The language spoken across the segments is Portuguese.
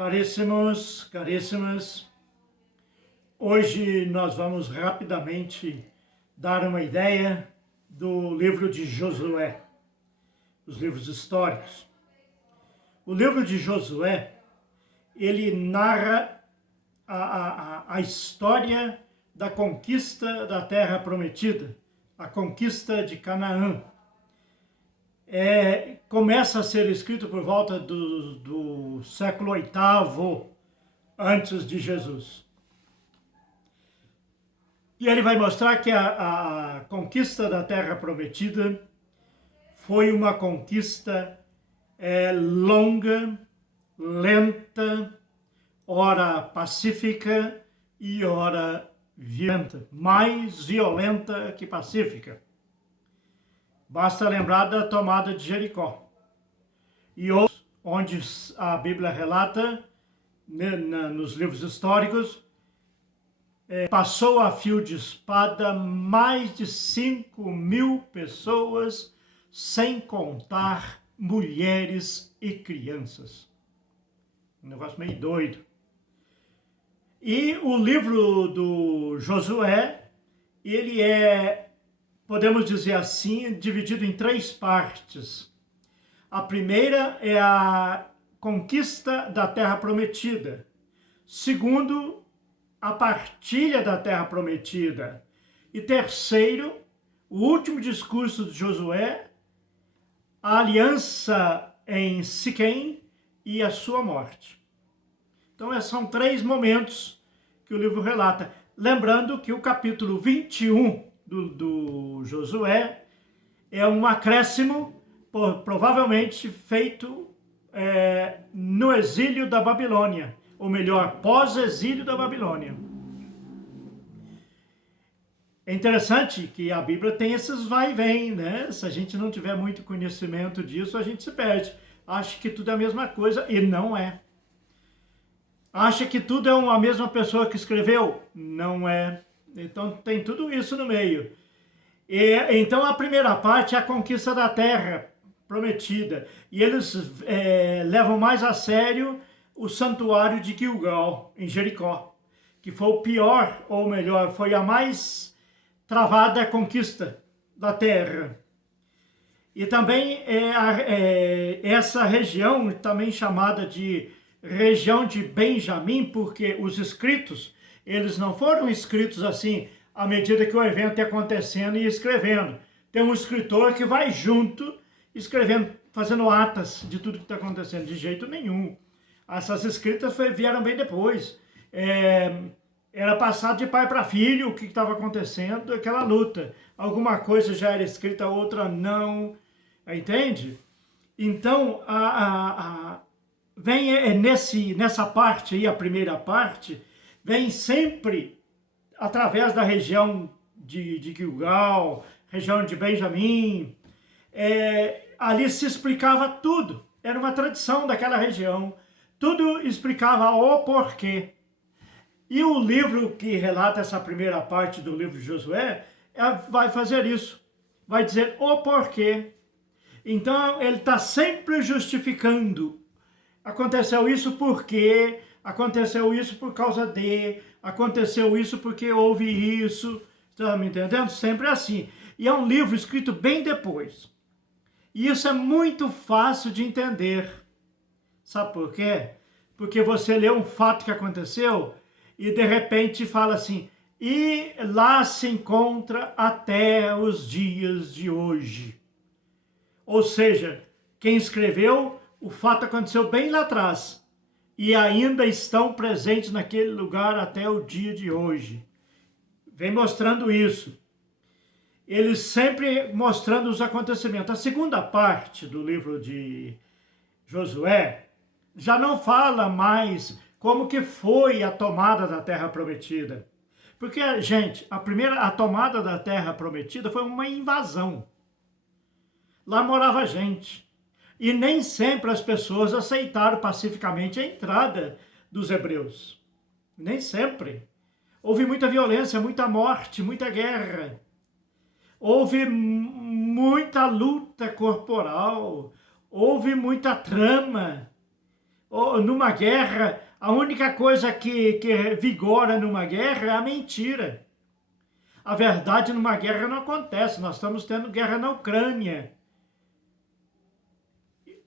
Caríssimos, caríssimas, hoje nós vamos rapidamente dar uma ideia do livro de Josué, os livros históricos. O livro de Josué, ele narra a história da conquista da Terra Prometida, a conquista de Canaã. Começa a ser escrito por volta do século VIII antes de Jesus. E ele vai mostrar que a conquista da Terra Prometida foi uma conquista longa, lenta, ora pacífica e ora violenta, mais violenta que pacífica. Basta lembrar da tomada de Jericó. E outros, onde a Bíblia relata, nos livros históricos, passou a fio de espada mais de 5.000 pessoas, sem contar mulheres e crianças. Um negócio meio doido. E o livro do Josué, ele podemos dizer assim, dividido em 3 partes. A primeira é a conquista da Terra Prometida. Segundo, a partilha da Terra Prometida. E terceiro, o último discurso de Josué, a aliança em Siquém e a sua morte. Então, esses são 3 momentos que o livro relata. Lembrando que o capítulo 21 do Josué é um acréscimo, provavelmente feito no exílio da Babilônia, ou melhor, pós-exílio da Babilônia. É interessante que a Bíblia tem esses vai e vem, né? Se a gente não tiver muito conhecimento disso, a gente se perde. Acha que tudo é a mesma coisa, e não é. Acha que tudo é a mesma pessoa que escreveu? Não é. Então tem tudo isso no meio. Então a primeira parte é a conquista da Terra Prometida. E eles levam mais a sério o santuário de Gilgal, em Jericó, que foi o pior, ou melhor, foi a mais travada conquista da Terra. E também essa região, também chamada de região de Benjamim, porque os escritos, eles não foram escritos assim, à medida que o evento ia acontecendo e escrevendo. Tem um escritor que vai junto, escrevendo, fazendo atas de tudo que está acontecendo, de jeito nenhum. Essas escritas vieram bem depois. Era passado de pai para filho o que estava acontecendo, aquela luta. Alguma coisa já era escrita, outra não. Entende? Então, vem nessa parte aí, a primeira parte, vem sempre através da região de Gilgal, região de Benjamim. Ali se explicava tudo. Era uma tradição daquela região. Tudo explicava o porquê. E o livro que relata essa primeira parte do livro de Josué vai fazer isso. Vai dizer o porquê. Então, ele está sempre justificando. Aconteceu isso porque, aconteceu isso por causa de, aconteceu isso porque houve isso. Está me entendendo? Sempre assim. E é um livro escrito bem depois. E isso é muito fácil de entender. Sabe por quê? Porque você lê um fato que aconteceu e de repente fala assim, e lá se encontra até os dias de hoje. Ou seja, quem escreveu, o fato aconteceu bem lá atrás e ainda estão presentes naquele lugar até o dia de hoje. Vem mostrando isso. Eles sempre mostrando os acontecimentos. A segunda parte do livro de Josué já não fala mais como que foi a tomada da Terra Prometida. Porque, gente, a tomada da Terra Prometida foi uma invasão. Lá morava gente. E nem sempre as pessoas aceitaram pacificamente a entrada dos hebreus. Nem sempre. Houve muita violência, muita morte, muita guerra. Houve muita luta corporal. Houve muita trama. Ou numa guerra, a única coisa que vigora numa guerra é a mentira. A verdade numa guerra não acontece. Nós estamos tendo guerra na Ucrânia.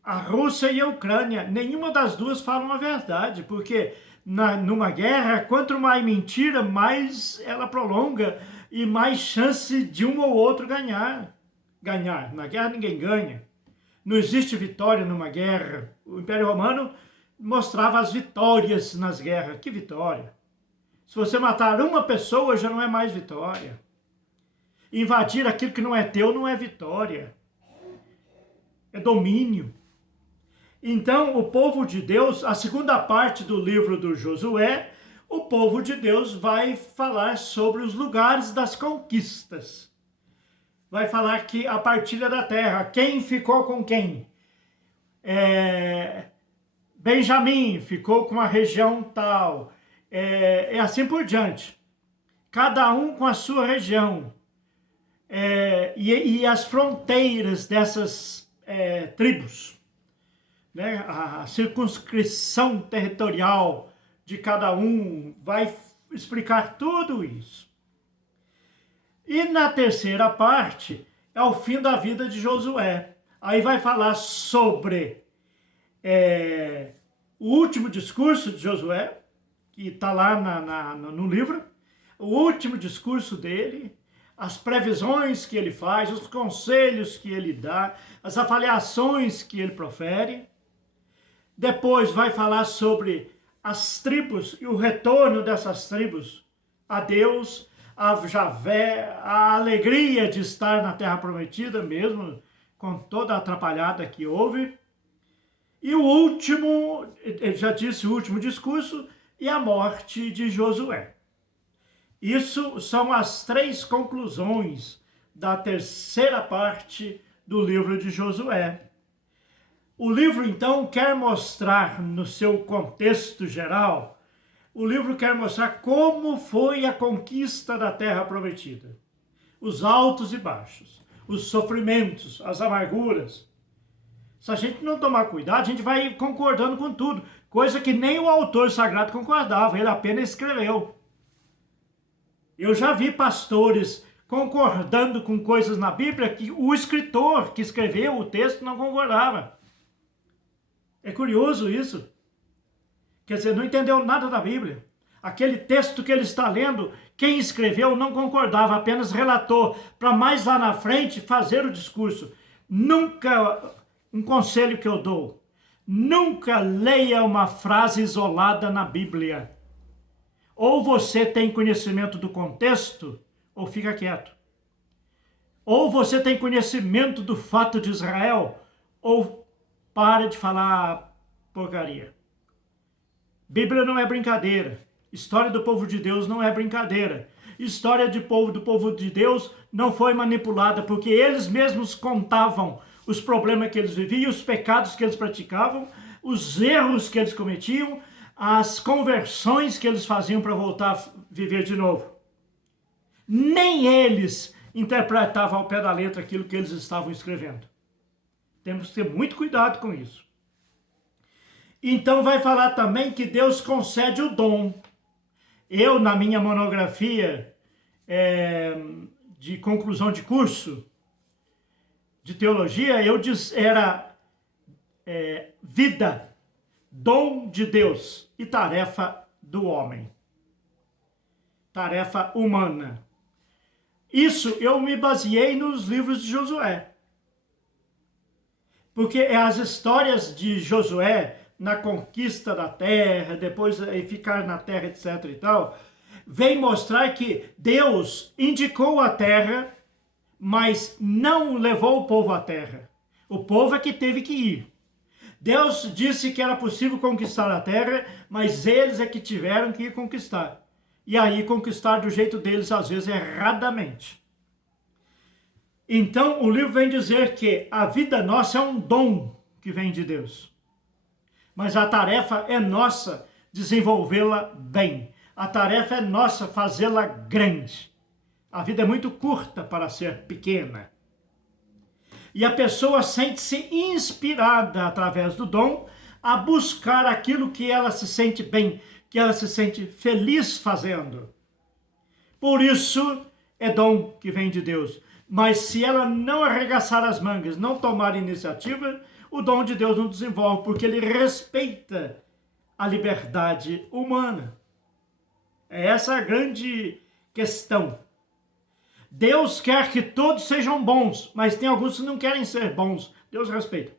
A Rússia e a Ucrânia, nenhuma das duas falam a verdade, porque numa guerra, quanto mais mentira, mais ela prolonga e mais chance de um ou outro ganhar. Na guerra ninguém ganha. Não existe vitória numa guerra. O Império Romano mostrava as vitórias nas guerras. Que vitória? Se você matar uma pessoa, já não é mais vitória. Invadir aquilo que não é teu não é vitória. É domínio. Então, o povo de Deus, a segunda parte do livro do Josué, o povo de Deus vai falar sobre os lugares das conquistas. Vai falar que a partilha da terra, quem ficou com quem? Benjamim ficou com a região tal, assim por diante. Cada um com a sua região. E as fronteiras dessas tribos. Né? A circunscrição territorial de cada um vai explicar tudo isso. E na terceira parte é o fim da vida de Josué. Aí vai falar sobre o último discurso de Josué, que está lá no livro, o último discurso dele, as previsões que ele faz, os conselhos que ele dá, as avaliações que ele profere. Depois vai falar sobre as tribos e o retorno dessas tribos a Deus, a Javé, a alegria de estar na Terra Prometida mesmo, com toda a atrapalhada que houve. E o último, ele já disse, o último discurso, e a morte de Josué. Isso são as três conclusões da terceira parte do livro de Josué. O livro, então, quer mostrar, no seu contexto geral, o livro quer mostrar como foi a conquista da Terra Prometida. Os altos e baixos, os sofrimentos, as amarguras. Se a gente não tomar cuidado, a gente vai concordando com tudo, coisa que nem o autor sagrado concordava, ele apenas escreveu. Eu já vi pastores concordando com coisas na Bíblia que o escritor que escreveu o texto não concordava. É curioso isso. Quer dizer, não entendeu nada da Bíblia. Aquele texto que ele está lendo, quem escreveu não concordava, apenas relatou, para mais lá na frente fazer o discurso. Nunca, um conselho que eu dou, nunca leia uma frase isolada na Bíblia. Ou você tem conhecimento do contexto, ou fica quieto. Ou você tem conhecimento do fato de Israel, ou para de falar porcaria. Bíblia não é brincadeira. História do povo de Deus não é brincadeira. História do povo de Deus não foi manipulada, porque eles mesmos contavam os problemas que eles viviam, os pecados que eles praticavam, os erros que eles cometiam, as conversões que eles faziam para voltar a viver de novo. Nem eles interpretavam ao pé da letra aquilo que eles estavam escrevendo. Temos que ter muito cuidado com isso. Então vai falar também que Deus concede o dom. Eu, na minha monografia de conclusão de curso de teologia, eu disse, era vida, dom de Deus e tarefa do homem. Tarefa humana. Isso eu me baseei nos livros de Josué. Porque as histórias de Josué na conquista da terra, depois ficar na terra, etc. e tal, vem mostrar que Deus indicou a terra, mas não levou o povo à terra. O povo é que teve que ir. Deus disse que era possível conquistar a terra, mas eles é que tiveram que ir conquistar. E aí conquistar do jeito deles, às vezes erradamente. Então o livro vem dizer que a vida nossa é um dom que vem de Deus. Mas a tarefa é nossa desenvolvê-la bem. A tarefa é nossa fazê-la grande. A vida é muito curta para ser pequena. E a pessoa sente-se inspirada através do dom a buscar aquilo que ela se sente bem, que ela se sente feliz fazendo. Por isso é dom que vem de Deus. Mas se ela não arregaçar as mangas, não tomar iniciativa, o dom de Deus não desenvolve, porque ele respeita a liberdade humana. É essa a grande questão. Deus quer que todos sejam bons, mas tem alguns que não querem ser bons. Deus respeita.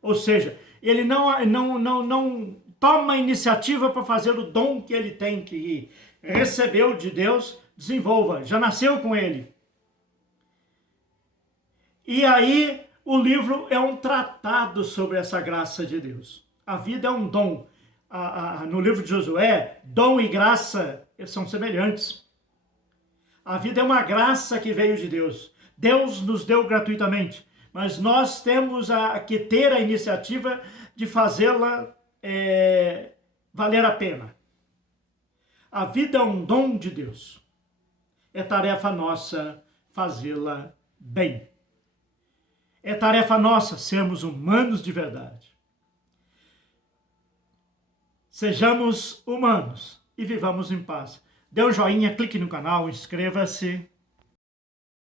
Ou seja, ele não toma iniciativa para fazer o dom que ele tem, que recebeu de Deus, desenvolva, já nasceu com ele. E aí o livro é um tratado sobre essa graça de Deus. A vida é um dom. No livro de Josué, dom e graça são semelhantes. A vida é uma graça que veio de Deus. Deus nos deu gratuitamente, mas nós temos que ter a iniciativa de fazê-la valer a pena. A vida é um dom de Deus. É tarefa nossa fazê-la bem. É tarefa nossa sermos humanos de verdade. Sejamos humanos e vivamos em paz. Dê um joinha, clique no canal, inscreva-se.